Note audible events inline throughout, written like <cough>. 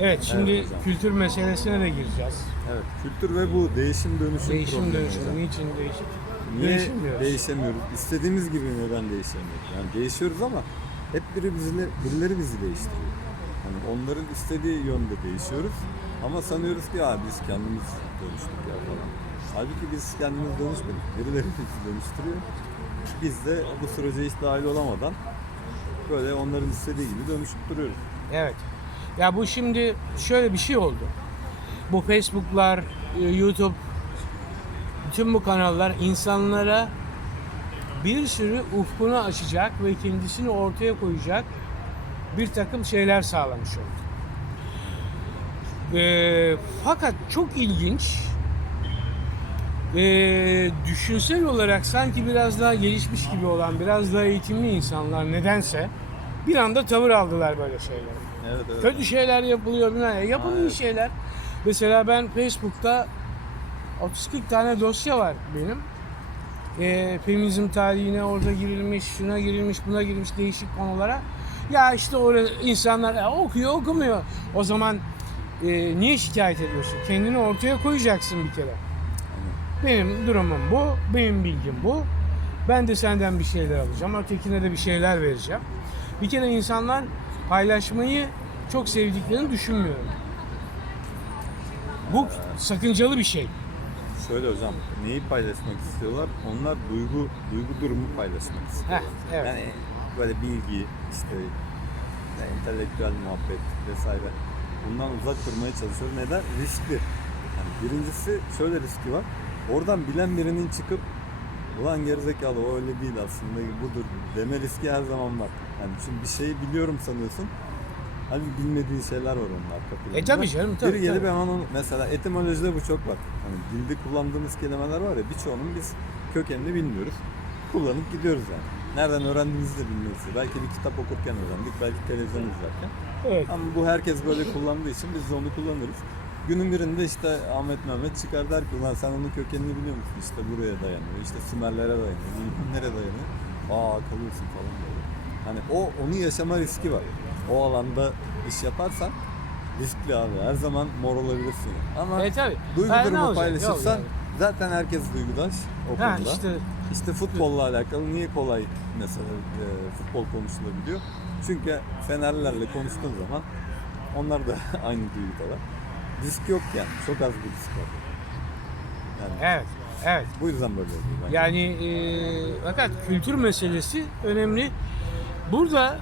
Evet şimdi Evet hocam. kültür meselesine de gireceğiz. Evet, kültür ve bu değişim dönüşüm Değişim problemi dönüşüm. hocam. Niçin değişim? Niye Değişemiyoruz. değişemiyoruz? İstediğimiz gibi neden değişemiyoruz? Yani değişiyoruz ama hep biri bizle, birileri bizi değiştiriyor. Hani onların istediği yönde değişiyoruz. Ama sanıyoruz ki ya biz kendimiz dönüştük ya falan. Halbuki biz kendimiz dönüşmedik. Birileri bizi dönüştürüyor. Biz de bu sürece hiç dahil olamadan böyle onların istediği gibi dönüşüp duruyoruz. Evet. Ya bu şimdi şöyle bir şey oldu. Bu Facebook'lar, e, YouTube, bütün bu kanallar insanlara bir sürü ufkunu açacak ve kendisini ortaya koyacak bir takım şeyler sağlamış oldu. Ee, fakat çok ilginç. Ee, düşünsel olarak sanki biraz daha gelişmiş gibi olan, biraz daha eğitimli insanlar nedense bir anda tavır aldılar böyle şeylere. Evet evet. Kötü şeyler yapılıyor bilmem ne. Yapın iyi Evet. şeyler. Mesela ben Facebook'ta 30-40 tane dosya var benim. Ee, feminizm tarihine orada girilmiş, şuna girilmiş, buna girilmiş değişik konulara. Ya işte orada insanlar "Ya okuyor, okumuyor. O zaman e, niye şikayet ediyorsun? Kendini ortaya koyacaksın bir kere. Benim durumum bu, benim bilgim bu. Ben de senden bir şeyler alacağım, ötekine de bir şeyler vereceğim. Bir kere insanlar paylaşmayı çok sevdiklerini düşünmüyorum. Bu sakıncalı bir şey. Şöyle hocam, neyi paylaşmak istiyorlar? Onlar duygu duygu durumu paylaşmak istiyorlar. Heh, evet. Yani böyle bilgi, işte yani entelektüel muhabbet vesaire. Bundan uzak durmaya çalışıyor. Neden? Riskli. Yani birincisi şöyle riski var. Oradan bilen birinin çıkıp ulan gerizekalı o öyle değil aslında budur deme riski her zaman var. Yani çünkü bir şeyi biliyorum sanıyorsun. Hani bilmediğin şeyler var onun arka planında. E tabii canım, tabii, Biri gelip tabii. hemen onu mesela etimolojide bu çok var. Hani dilde kullandığımız kelimeler var ya birçoğunun biz kökenini bilmiyoruz. Kullanıp gidiyoruz yani. Nereden öğrendiğimizi de bilmiyoruz. Belki bir kitap okurken öğrendik, belki televizyon izlerken. Evet. Ama bu herkes böyle kullandığı için biz de onu kullanırız. Günün birinde işte Ahmet Mehmet çıkar der ki ulan sen onun kökenini biliyor musun? İşte buraya dayanıyor, işte Sümerlere dayanıyor, nereye dayanıyor. Aa kalıyorsun falan. Hani o onu yaşama riski var. O alanda iş yaparsan riskli abi. Her zaman mor olabilirsin. Ama E tabii. duygu Ha, ne olacak? Yok paylaşırsan yani. zaten herkes duygudaş o Ha konuda. işte İşte futbolla alakalı niye kolay mesela e, futbol konuşulabiliyor? Çünkü Fenerlilerle konuştuğun zaman onlar da <laughs> aynı duygudalar. Risk yok yani. Çok az bir risk var. Yani evet. Evet. bu yüzden böyle oluyor bence. Yani e, fakat kültür meselesi önemli. Burada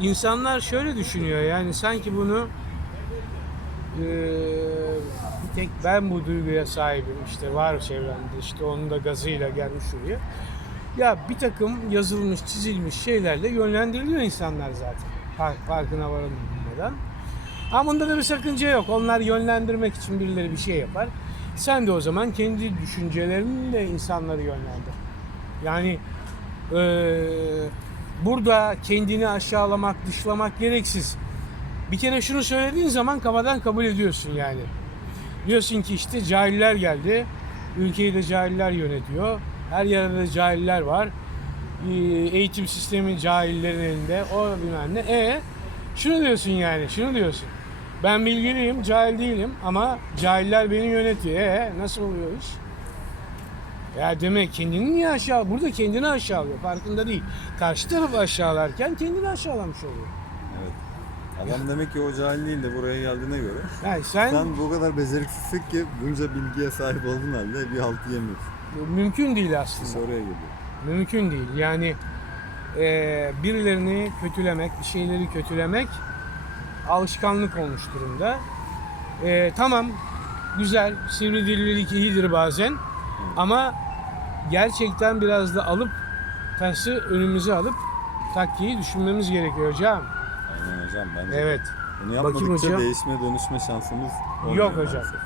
insanlar şöyle düşünüyor yani sanki bunu e, bir tek ben bu duyguya sahibim işte var çevremde işte onun da gazıyla gelmiş oraya. Ya bir takım yazılmış çizilmiş şeylerle yönlendiriliyor insanlar zaten Fa- farkına varılmadan. Ama bunda da bir sakınca yok. Onlar yönlendirmek için birileri bir şey yapar. Sen de o zaman kendi düşüncelerinle insanları yönlendir. Yani eee, burada kendini aşağılamak, dışlamak gereksiz. Bir kere şunu söylediğin zaman kafadan kabul ediyorsun yani. Diyorsun ki işte cahiller geldi. Ülkeyi de cahiller yönetiyor. Her yerde de cahiller var. Ee, Eğitim sistemi cahillerin elinde. O bilmem ne. E şunu diyorsun yani. Şunu diyorsun. Ben bilgiliyim, cahil değilim ama cahiller beni yönetiyor. E nasıl oluyor iş? Ya demek kendini niye aşağı? Burada kendini aşağılıyor. Farkında değil. Karşı tarafı aşağılarken kendini aşağılamış oluyor. Evet. Adam demek ki o cahil değil de buraya geldiğine göre. Yani sen, Sen bu kadar beceriksizsin ki bunca bilgiye sahip olduğun halde bir halt yemiyorsun. mümkün değil aslında. oraya geliyor. Mümkün değil. Yani e, birilerini kötülemek, bir şeyleri kötülemek alışkanlık olmuş durumda. E, tamam, güzel, sivri dillilik iyidir bazen. Ama gerçekten biraz da alıp tersi önümüze alıp taktiği düşünmemiz gerekiyor hocam. Aynen hocam bence. Evet. Bunu Bakayım yapmadıkça hocam. değişme dönüşme şansımız olmuyor Yok hocam. maalesef.